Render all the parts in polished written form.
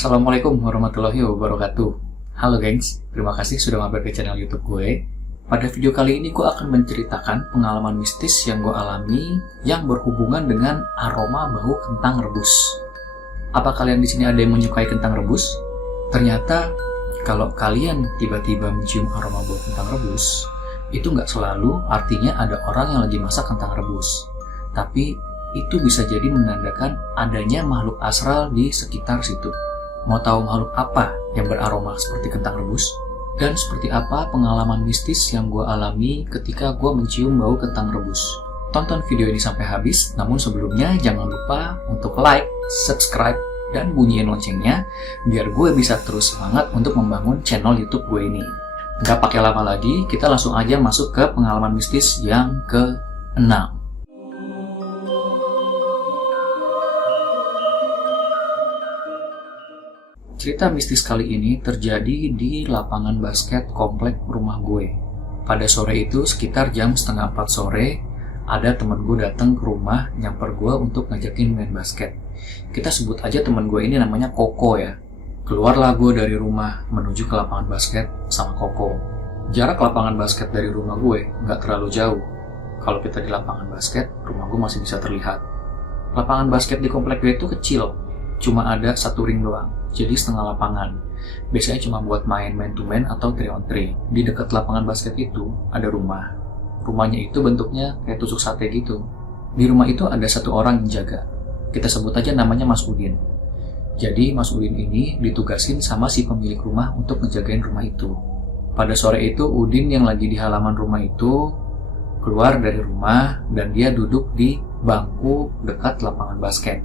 Assalamualaikum warahmatullahi wabarakatuh. Halo gengs, terima kasih sudah mampir ke channel YouTube gue. Pada video kali ini gue akan menceritakan pengalaman mistis yang gue alami yang berhubungan dengan aroma bau kentang rebus. Apa kalian di sini ada yang menyukai kentang rebus? Ternyata kalau kalian tiba-tiba mencium aroma bau kentang rebus, itu nggak selalu artinya ada orang yang lagi masak kentang rebus. Tapi itu bisa jadi menandakan adanya makhluk astral di sekitar situ. Mau tahu makhluk apa yang beraroma seperti kentang rebus? Dan seperti apa pengalaman mistis yang gue alami ketika gue mencium bau kentang rebus? Tonton video ini sampai habis, namun sebelumnya jangan lupa untuk like, subscribe, dan bunyiin loncengnya biar gue bisa terus semangat untuk membangun channel YouTube gue ini. Nggak pakai lama lagi, kita langsung aja masuk ke pengalaman mistis yang ke-6. Cerita mistis kali ini terjadi di lapangan basket komplek rumah gue. Pada sore itu sekitar jam setengah 4 sore, ada temen gue datang ke rumah nyamper gue untuk ngajakin main basket. Kita sebut aja temen gue ini namanya Koko ya. Keluarlah gue dari rumah menuju ke lapangan basket sama Koko. Jarak lapangan basket dari rumah gue nggak terlalu jauh. Kalau kita di lapangan basket, rumah gue masih bisa terlihat. Lapangan basket di komplek gue itu kecil, cuma ada satu ring doang, jadi setengah lapangan. Biasanya cuma buat main man to man atau 3-on-3. Di dekat lapangan basket itu ada rumah. Rumahnya itu bentuknya kayak tusuk sate gitu. Di rumah itu ada satu orang yang jaga. Kita sebut aja namanya Mas Udin. Jadi Mas Udin ini ditugasin sama si pemilik rumah untuk ngejagain rumah itu. Pada sore itu Udin yang lagi di halaman rumah itu keluar dari rumah dan dia duduk di bangku dekat lapangan basket.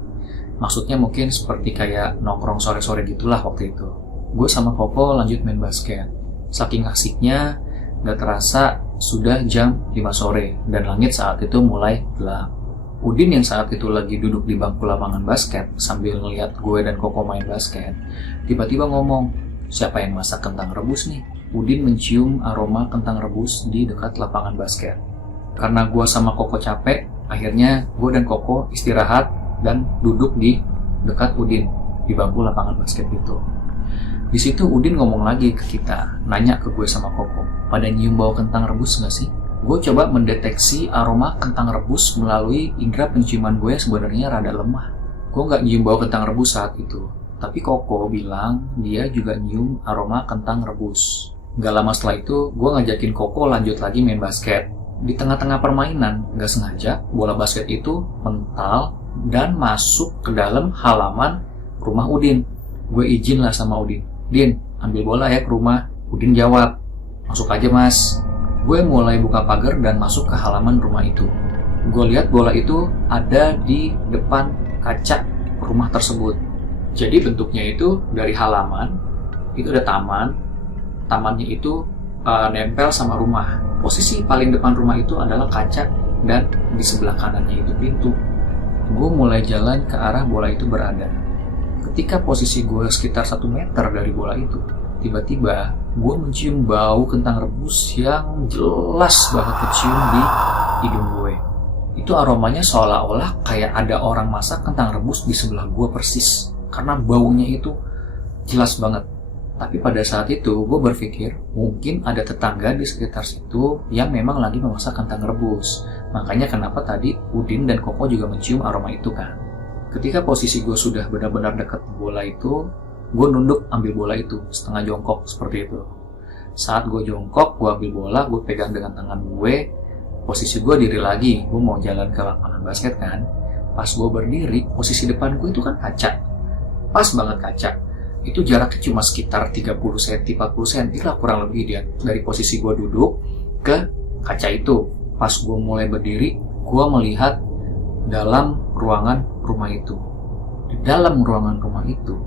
Maksudnya mungkin seperti kayak nongkrong sore-sore gitulah waktu itu. Gue sama Koko lanjut main basket. Saking asiknya, gak terasa sudah jam 5 sore dan langit saat itu mulai gelap. Udin yang saat itu lagi duduk di bangku lapangan basket sambil ngeliat gue dan Koko main basket, tiba-tiba ngomong, siapa yang masak kentang rebus nih? Udin mencium aroma kentang rebus di dekat lapangan basket. Karena gue sama Koko capek, akhirnya gue dan Koko istirahat dan duduk di dekat Udin di bangku lapangan basket itu. Di situ Udin ngomong lagi ke kita, nanya ke gue sama Koko, pada nyium bau kentang rebus nggak sih? Gue coba mendeteksi aroma kentang rebus melalui indera penciuman gue yang sebenarnya rada lemah. Gue nggak nyium bau kentang rebus saat itu, tapi Koko bilang dia juga nyium aroma kentang rebus. Gak lama setelah itu, gue ngajakin Koko lanjut lagi main basket. Di tengah-tengah permainan, nggak sengaja, bola basket itu mental dan masuk ke dalam halaman rumah Udin. Gue izin lah sama Udin, Din, ambil bola ya ke rumah. Udin jawab, masuk aja mas. Gue mulai buka pagar dan masuk ke halaman rumah itu. Gue lihat bola itu ada di depan kaca rumah tersebut. Jadi bentuknya itu dari halaman, itu ada taman. Tamannya itu nempel sama rumah. Posisi paling depan rumah itu adalah kaca dan di sebelah kanannya itu pintu. Gue mulai jalan ke arah bola itu berada. Ketika posisi gue sekitar 1 meter dari bola itu, tiba-tiba gue mencium bau kentang rebus yang jelas banget kecium di hidung gue. Itu aromanya seolah-olah kayak ada orang masak kentang rebus di sebelah gue persis, karena baunya itu jelas banget. Tapi pada saat itu gue berpikir mungkin ada tetangga di sekitar situ yang memang lagi memasak kentang rebus. Makanya kenapa tadi Udin dan Koko juga mencium aroma itu kan. Ketika posisi gue sudah benar-benar dekat bola itu, gue nunduk ambil bola itu setengah jongkok seperti itu. Saat gue jongkok, gue ambil bola, gue pegang dengan tangan gue. Posisi gue diri lagi, gue mau jalan ke lapangan basket kan. Pas gue berdiri, posisi depan gue itu kan kaca. Pas banget kaca. Itu jaraknya cuma sekitar 30 cm, 40 cm lah kurang lebih dia. Dari posisi gue duduk ke kaca itu. Pas gue mulai berdiri, gue melihat dalam ruangan rumah itu. Di dalam ruangan rumah itu,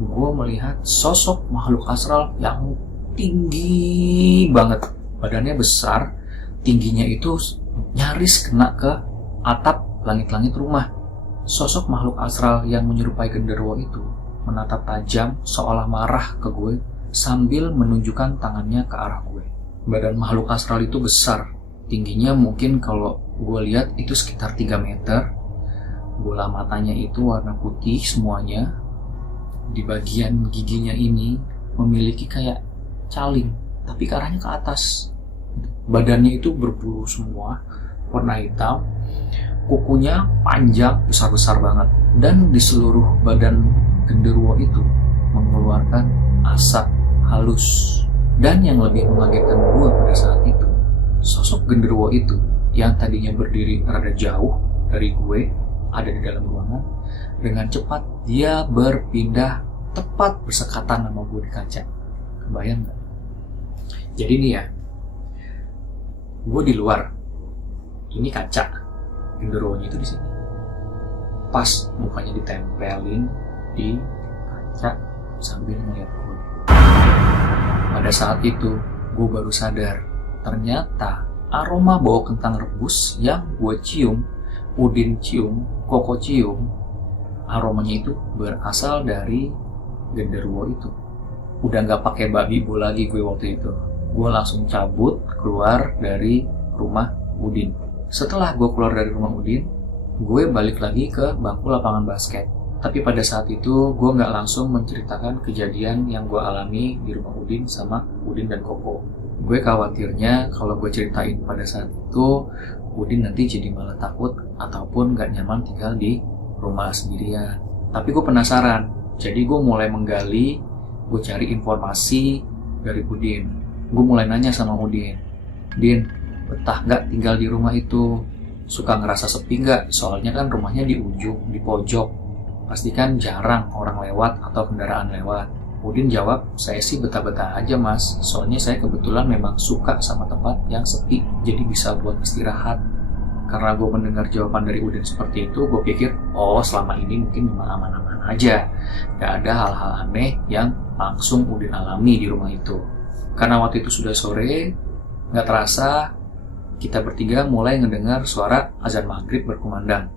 gue melihat sosok makhluk astral yang tinggi banget. Badannya besar, tingginya itu nyaris kena ke atap langit-langit rumah. Sosok makhluk astral yang menyerupai genderuwo itu menatap tajam seolah marah ke gue sambil menunjukkan tangannya ke arah gue. Badan makhluk astral itu besar, tingginya mungkin kalau gue lihat itu sekitar 3 meter. Bola matanya itu warna putih semuanya. di bagian giginya ini memiliki kayak caling, tapi ke arahnya ke atas. Badannya itu berbulu semua, warna hitam, kukunya panjang, besar-besar banget, dan di seluruh badan genderuwo itu mengeluarkan asap halus. Dan yang lebih mengagetkan gue pada saat itu, sosok genderuwo itu yang tadinya berdiri rada jauh dari gue, ada di dalam ruangan, dengan cepat dia berpindah tepat bersekatan sama gue di kaca. Kebayang gak? Jadi nih ya, gue di luar, ini kaca, genderuwonya itu di sini. Pas mukanya ditempelin di kaca sambil melihat gue. Pada saat itu, gue baru sadar, ternyata aroma bau kentang rebus yang gue cium, Udin cium, Koko cium, aromanya itu berasal dari genderuwo itu. Udah nggak pakai babi bu lagi gue waktu itu. Gue langsung cabut keluar dari rumah Udin. Setelah gue keluar dari rumah Udin, gue balik lagi ke bangku lapangan basket. Tapi pada saat itu gue nggak langsung menceritakan kejadian yang gue alami di rumah Udin sama Udin dan Koko. Gue khawatirnya kalau gue ceritain pada saat itu, Udin nanti jadi malah takut ataupun nggak nyaman tinggal di rumah sendirian. Tapi gue penasaran, jadi gue mulai menggali, gue cari informasi dari Udin. Gue mulai nanya sama Udin, Din, betah nggak tinggal di rumah itu? Suka ngerasa sepi nggak? Soalnya kan rumahnya di ujung, di pojok. Pastikan jarang orang lewat atau kendaraan lewat. Udin jawab, saya sih betah-betah aja mas, soalnya saya kebetulan memang suka sama tempat yang sepi, jadi bisa buat istirahat. Karena gue mendengar jawaban dari Udin seperti itu, gue pikir, oh selama ini mungkin memang aman-aman aja. Gak ada hal-hal aneh yang langsung Udin alami di rumah itu. Karena waktu itu sudah sore, gak terasa kita bertiga mulai ngedengar suara azan maghrib berkumandang.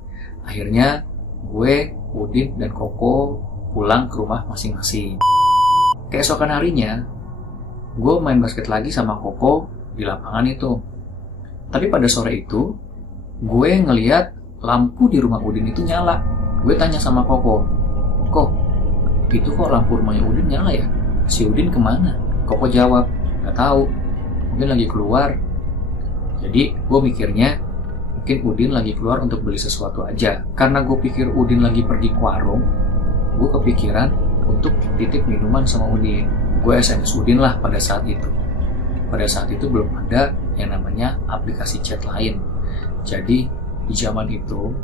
Akhirnya gue, Udin, dan Koko pulang ke rumah masing-masing. Keesokan harinya, gue main basket lagi sama Koko di lapangan itu. Tapi pada sore itu, gue ngeliat lampu di rumah Udin itu nyala. Gue tanya sama Koko, Kok, itu kok lampu rumahnya Udin nyala ya? Si Udin kemana? Koko jawab, gak tahu, mungkin lagi keluar. Jadi gue mikirnya, mungkin Udin lagi keluar untuk beli sesuatu aja. Karena gue pikir Udin lagi pergi ke warung, gue kepikiran untuk titip minuman sama Udin. Gue SMS Udin lah pada saat itu. Pada saat itu belum ada yang namanya aplikasi chat lain. Jadi di zaman itu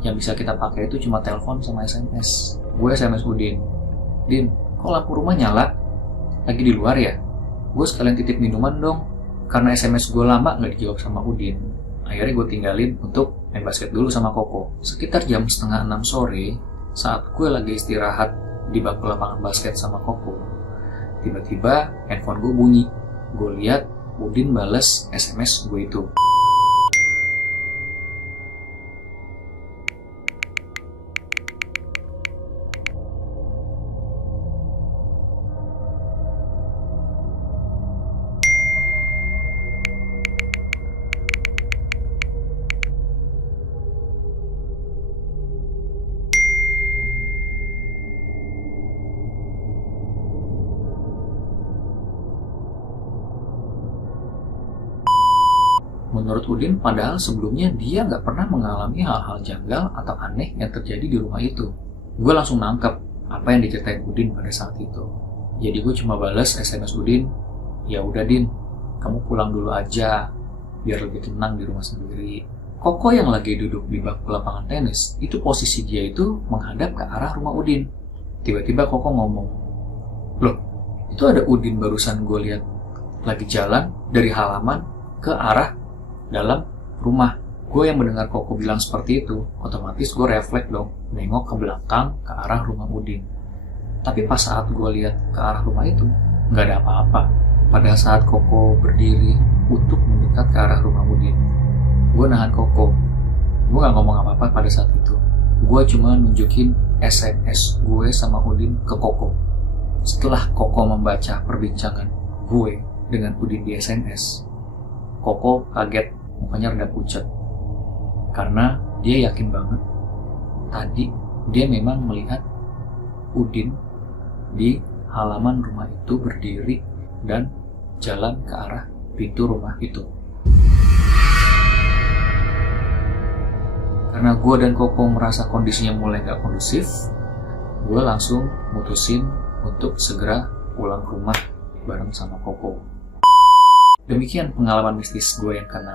yang bisa kita pakai itu cuma telepon sama SMS. Gue SMS Udin, Din, kok lampu rumah nyala? Lagi di luar ya? Gue sekalian titip minuman dong. Karena SMS gue lama gak dijawab sama Udin, akhirnya gue tinggalin untuk main basket dulu sama Koko. Sekitar jam 5:30 sore, saat gue lagi istirahat di bangku lapangan basket sama Koko, tiba-tiba handphone gue bunyi. Gue lihat Udin bales SMS gue itu. Menurut Udin, padahal sebelumnya dia nggak pernah mengalami hal-hal janggal atau aneh yang terjadi di rumah itu. Gue langsung nangkep apa yang diceritain Udin pada saat itu. Jadi gue cuma balas SMS Udin, ya udah Din, kamu pulang dulu aja, biar lebih tenang di rumah sendiri. Koko yang lagi duduk di bangku lapangan tenis, itu posisi dia itu menghadap ke arah rumah Udin. Tiba-tiba Koko ngomong, loh, itu ada Udin barusan gue lihat lagi jalan dari halaman ke arah dalam rumah. Gue yang mendengar Koko bilang seperti itu, otomatis gue refleks dong, nengok ke belakang ke arah rumah Udin. Tapi pas saat gue lihat ke arah rumah itu, nggak ada apa-apa. Pada saat Koko berdiri untuk mendekat ke arah rumah Udin, gue nahan Koko. Gue nggak ngomong apa-apa pada saat itu. Gue cuma nunjukin SMS gue sama Udin ke Koko. Setelah Koko membaca perbincangan gue dengan Udin di SMS, Koko kaget, mukanya rada pucat. Karena dia yakin banget tadi dia memang melihat Udin di halaman rumah itu berdiri dan jalan ke arah pintu rumah itu. Karena gue dan Koko merasa kondisinya mulai gak kondusif, gue langsung mutusin untuk segera pulang ke rumah bareng sama Koko. Demikian pengalaman mistis gue yang ke-6.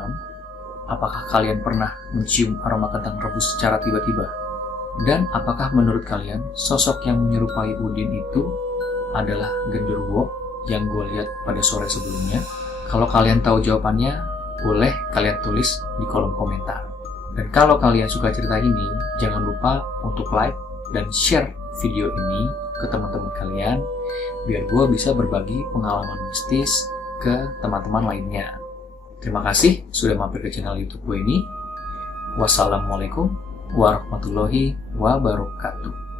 Apakah kalian pernah mencium aroma kentang rebus secara tiba-tiba? Dan apakah menurut kalian sosok yang menyerupai Udin itu adalah genderuwo yang gue lihat pada sore sebelumnya? Kalau kalian tahu jawabannya, boleh kalian tulis di kolom komentar. Dan kalau kalian suka cerita ini, jangan lupa untuk like dan share video ini ke teman-teman kalian, biar gue bisa berbagi pengalaman mistis ke teman-teman lainnya. Terima kasih sudah mampir ke channel YouTube gue ini. Wassalamualaikum warahmatullahi wabarakatuh.